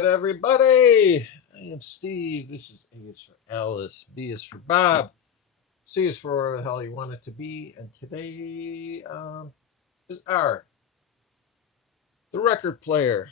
right, everybody. I am Steve. This is A is for Alice, B is for Bob, C is for whatever the hell you want it to be. And today is the record player,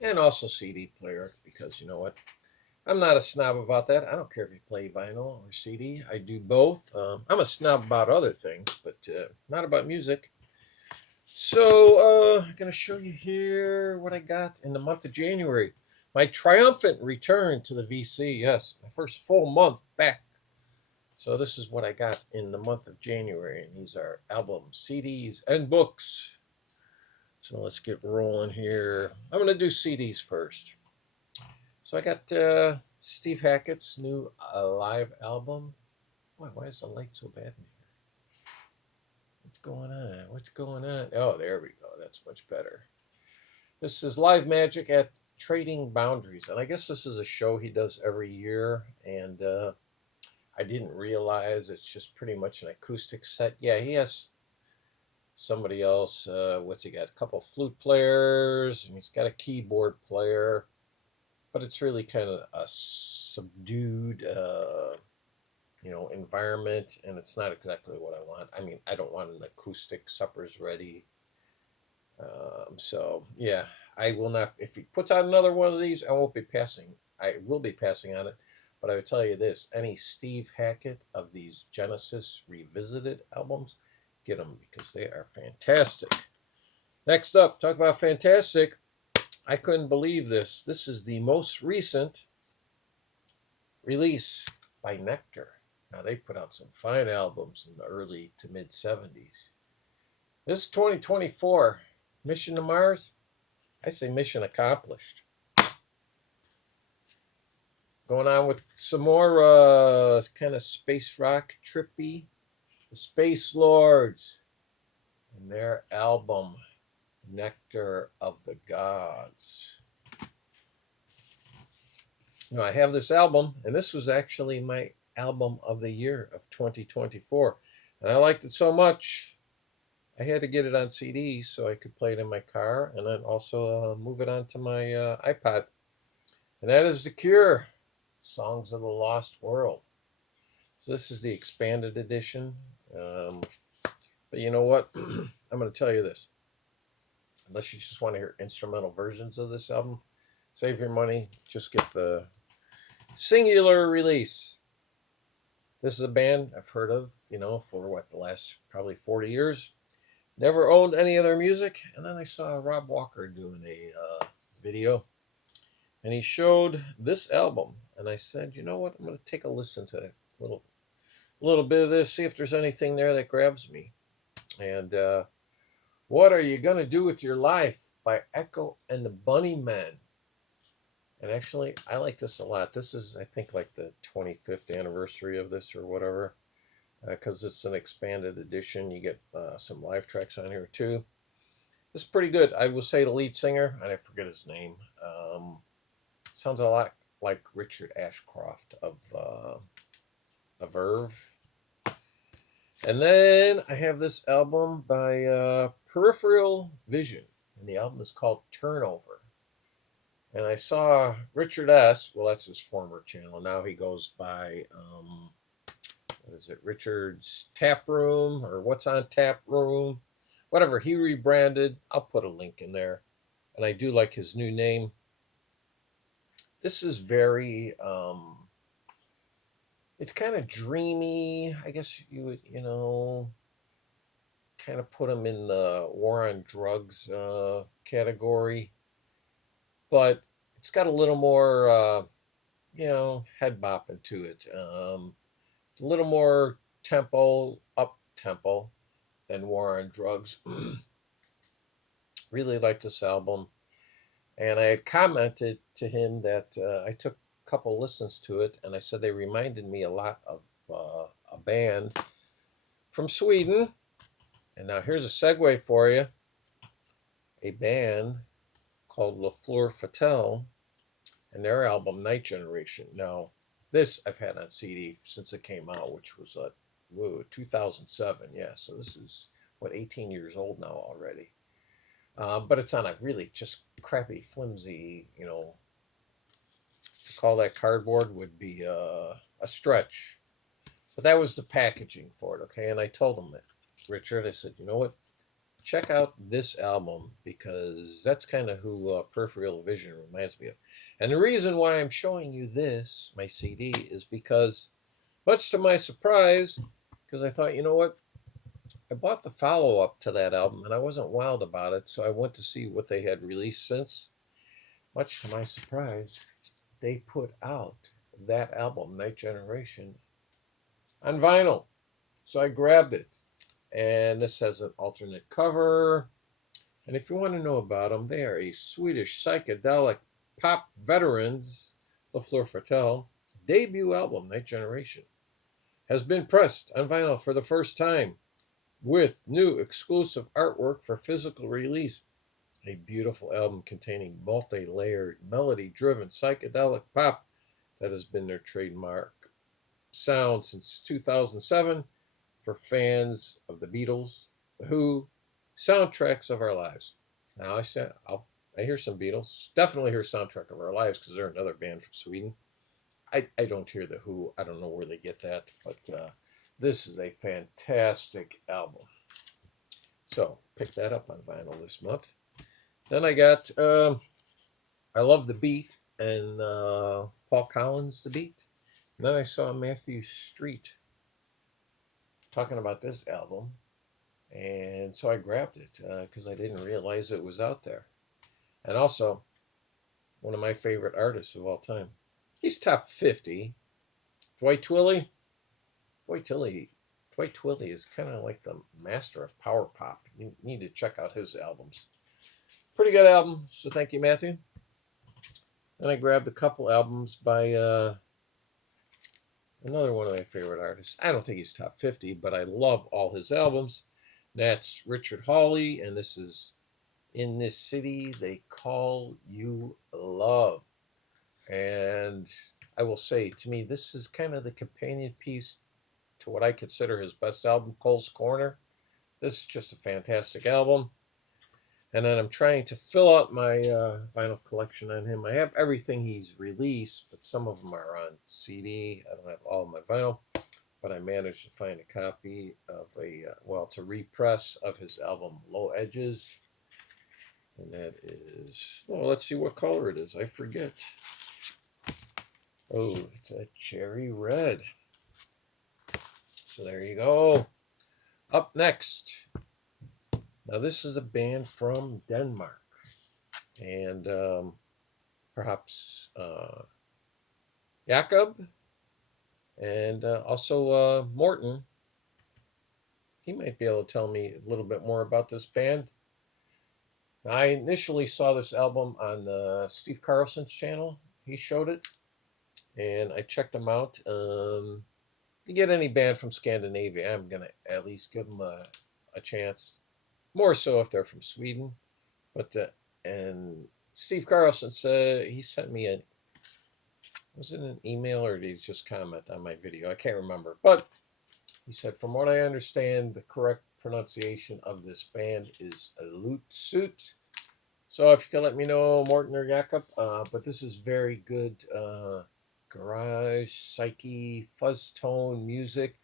and also CD player, because you know what? I'm not a snob about that. I don't care if you play vinyl or CD. I do both. I'm a snob about other things, but not about music. So I'm going to show you here what I got in the month of January. My triumphant return to the VC. Yes, my first full month back. So this is what I got in the month of January. And these are albums, CDs, and books. So let's get rolling here. I'm going to do CDs first. So I got Steve Hackett's new live album. Boy, why is the light so bad in here? What's going on? What's going on? Oh, there we go. That's much better. This is Live Magic at Trading Boundaries. And I guess this is a show he does every year. And I didn't realize it's just pretty much an acoustic set. Yeah, he has somebody else. What's he got? A couple flute players, and he's got a keyboard player. But it's really kind of a subdued, environment, and it's not exactly what I want. I mean, I don't want an acoustic Supper's Ready. So yeah, I will not. If he puts out another one of these, I won't be passing. I will be passing on it, but I would tell you this: any Steve Hackett of these Genesis Revisited albums, get them because they are fantastic. Next up, talk about fantastic. I couldn't believe this. This is the most recent release by Nectar. Now, they put out some fine albums in the early to mid 70s. This is 2024. Mission to Mars? I say mission accomplished. Going on with some more kind of space rock trippy. The Space Lords and their album, Nectar of the Gods. I have this album, and this was actually my album of the year of 2024. And I liked it so much, I had to get it on CD so I could play it in my car and then also move it onto my iPod. And that is The Cure, Songs of the Lost World. So this is the expanded edition. But you know what? I'm going to tell you this. Unless you just want to hear instrumental versions of this album, save your money. Just get the singular release. This is a band I've heard of, for the last probably 40 years. Never owned any of their music. And then I saw Rob Walker doing a video. And he showed this album. And I said, you know what? I'm going to take a listen to a little bit of this, see if there's anything there that grabs me. And What Are You Gonna Do With Your Life by Echo and the Bunnymen. And actually, I like this a lot. This is, I think, like the 25th anniversary of this or whatever, because it's an expanded edition. You get some live tracks on here, too. This is pretty good. I will say the lead singer, and I forget his name, sounds a lot like Richard Ashcroft of Verve. And then I have this album by Peripheral Vision, and the album is called Turnover. And I saw Richard S. Well, that's his former channel. Now he goes by, what is it, Richard's Tap Room or What's on Tap Room. Whatever, he rebranded. I'll put a link in there. And I do like his new name. This is very, it's kind of dreamy. I guess you would, kind of put him in the war on drugs category. But it's got a little more, head bopping to it. It's a little more up tempo than War on Drugs. Really like this album. And I had commented to him that I took a couple listens to it, and I said they reminded me a lot of a band from Sweden. And now here's a segue for you. A band called La Fleur Fatale, and their album Night Generation. Now, this I've had on CD since it came out, which was 2007. Yeah, so this is 18 years old now already. But it's on a really just crappy, flimsy, to call that cardboard would be a stretch. But that was the packaging for it, okay? And I told him that, Richard, I said, you know what? Check out this album because that's kind of who Peripheral Vision reminds me of. And the reason why I'm showing you this, my CD, is because, much to my surprise, because I thought, you know what? I bought the follow up to that album and I wasn't wild about it, so I went to see what they had released since. Much to my surprise, they put out that album, Night Generation, on vinyl. So I grabbed it. And this has an alternate cover. And if you want to know about them, they are a Swedish psychedelic pop veterans, the Fleur Fatale, debut album, Night Generation, has been pressed on vinyl for the first time with new exclusive artwork for physical release. A beautiful album containing multi layered, melody driven psychedelic pop that has been their trademark sound since 2007 for fans of the Beatles, the Who, soundtracks of our lives. Now I hear some Beatles, definitely hear soundtrack of our lives because they're another band from Sweden. I don't hear the Who. I don't know where they get that, but this is a fantastic album. So pick that up on vinyl this month. Then I got I Love the Beat and Paul Collins, The Beat. And then I saw Matthew Street talking about this album, and so I grabbed it because I didn't realize it was out there. And also, one of my favorite artists of all time. He's top 50. Dwight Twilley. Dwight Twilley is kind of like the master of power pop. You need to check out his albums. Pretty good album, so thank you, Matthew. Then I grabbed a couple albums by another one of my favorite artists. I don't think he's top 50, but I love all his albums. That's Richard Hawley, and this is In This City They Call You Love. And I will say, to me, this is kind of the companion piece to what I consider his best album, Cole's Corner. This is just a fantastic album. And then I'm trying to fill out my vinyl collection on him. I have everything he's released, but some of them are on CD. I don't have all of my vinyl, but I managed to find a copy of it's a repress of his album Low Edges. And that is, let's see what color it is. I forget. Oh, it's a cherry red. So there you go. Up next. Now, this is a band from Denmark. And perhaps Jakob and also Morton. He might be able to tell me a little bit more about this band. I initially saw this album on Steve Carlson's channel. He showed it, and I checked them out. To get any band from Scandinavia, I'm going to at least give them a chance. More so if they're from Sweden. But and Steve Carlson said he sent me was it an email or did he just comment on my video? I can't remember. But he said, from what I understand, the correct pronunciation of this band is Lutsuit. So if you can let me know, Morten or Jakob. But this is very good garage, psyche, fuzz tone music,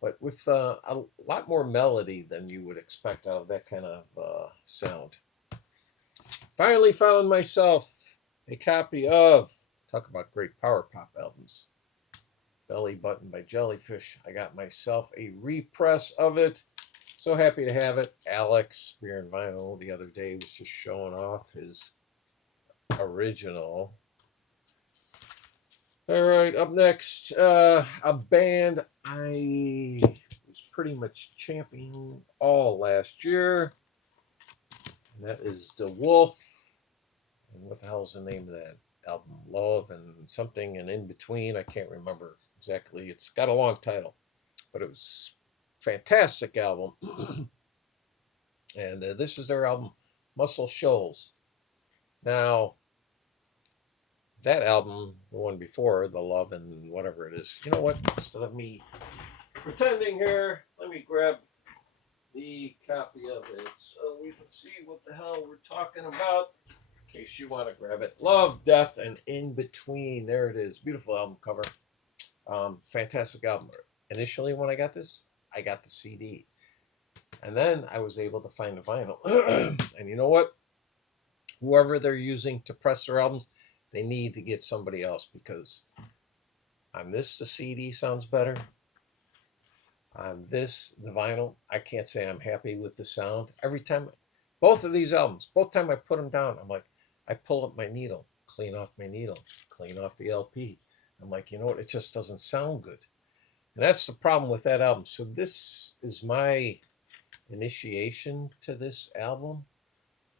but with a lot more melody than you would expect out of that kind of sound. Finally found myself a copy of, talk about great power pop albums, Belly Button by Jellyfish. I got myself a repress of it. So happy to have it. Alex, Beer and Vinyl, the other day was just showing off his original. All right, up next, a band I was pretty much championing all last year. And that is The Wolf. And what the hell is the name of that album? Love and something and in between. I can't remember exactly. It's got a long title, but it was a fantastic album. And this is their album, Muscle Shoals. Now, that album, the one before, The Love and whatever it is, you know what? Instead of me pretending here, let me grab the copy of it. So even see what the hell we're talking about. In case you want to grab it. Love, Death, and In Between. There it is. Beautiful album cover. Fantastic album. Initially, when I got this, I got the CD. And then I was able to find the vinyl. And you know what? Whoever they're using to press their albums, they need to get somebody else, because on this, the CD sounds better. On this, the vinyl, I can't say I'm happy with the sound. Every time, both of these albums, both time I put them down, I'm like, I pull up my needle, clean off my needle, clean off the LP. I'm like, you know what? It just doesn't sound good. And that's the problem with that album. So this is my initiation to this album.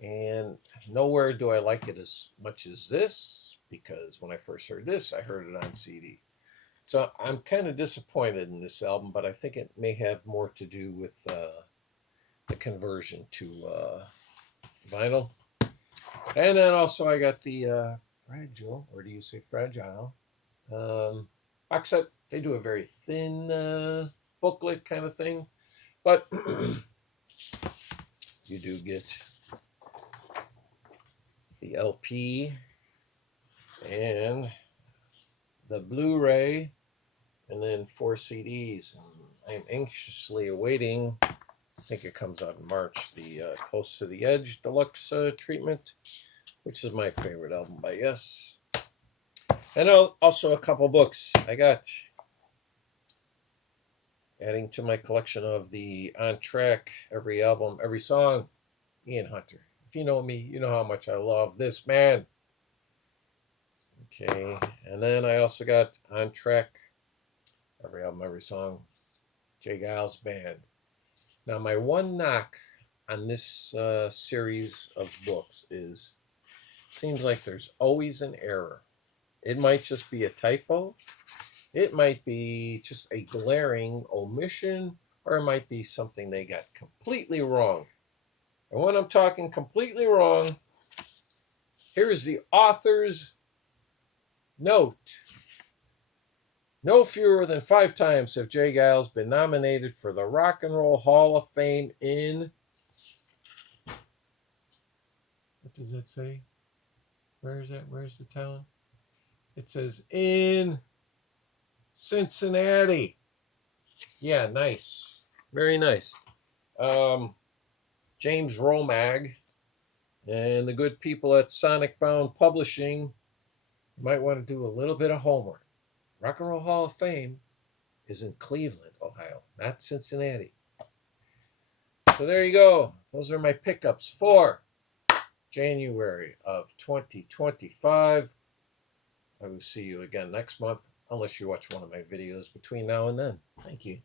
And nowhere do I like it as much as this, because when I first heard this, I heard it on CD. So I'm kind of disappointed in this album, but I think it may have more to do with the conversion to vinyl. And then also I got the Fragile, or do you say Fragile, box set. They do a very thin booklet kind of thing, but you do get the LP and the Blu-ray, and then 4 CDs. I'm anxiously awaiting, I think it comes out in March, the Close to the Edge Deluxe treatment, which is my favorite album by Yes. And also a couple books. I got, adding to my collection of the On Track, Every Album, Every Song, Ian Hunter. If you know me, you know how much I love this man. Okay, and then I also got On Track, Every Album, Every Song, Jay Giles Band. Now, my one knock on this series of books is, seems like there's always an error. It might just be a typo. It might be just a glaring omission, or it might be something they got completely wrong. And when I'm talking completely wrong, here's the author's note. No fewer than 5 times have Jay Giles been nominated for the Rock and Roll Hall of Fame in... What does that say? Where is that? Where's the town? It says in Cincinnati. Yeah, nice. Very nice. James Romag and the good people at Sonic Bound Publishing might want to do a little bit of homework. Rock and Roll Hall of Fame is in Cleveland, Ohio, not Cincinnati. So there you go. Those are my pickups for January of 2025. I will see you again next month, unless you watch one of my videos between now and then. Thank you.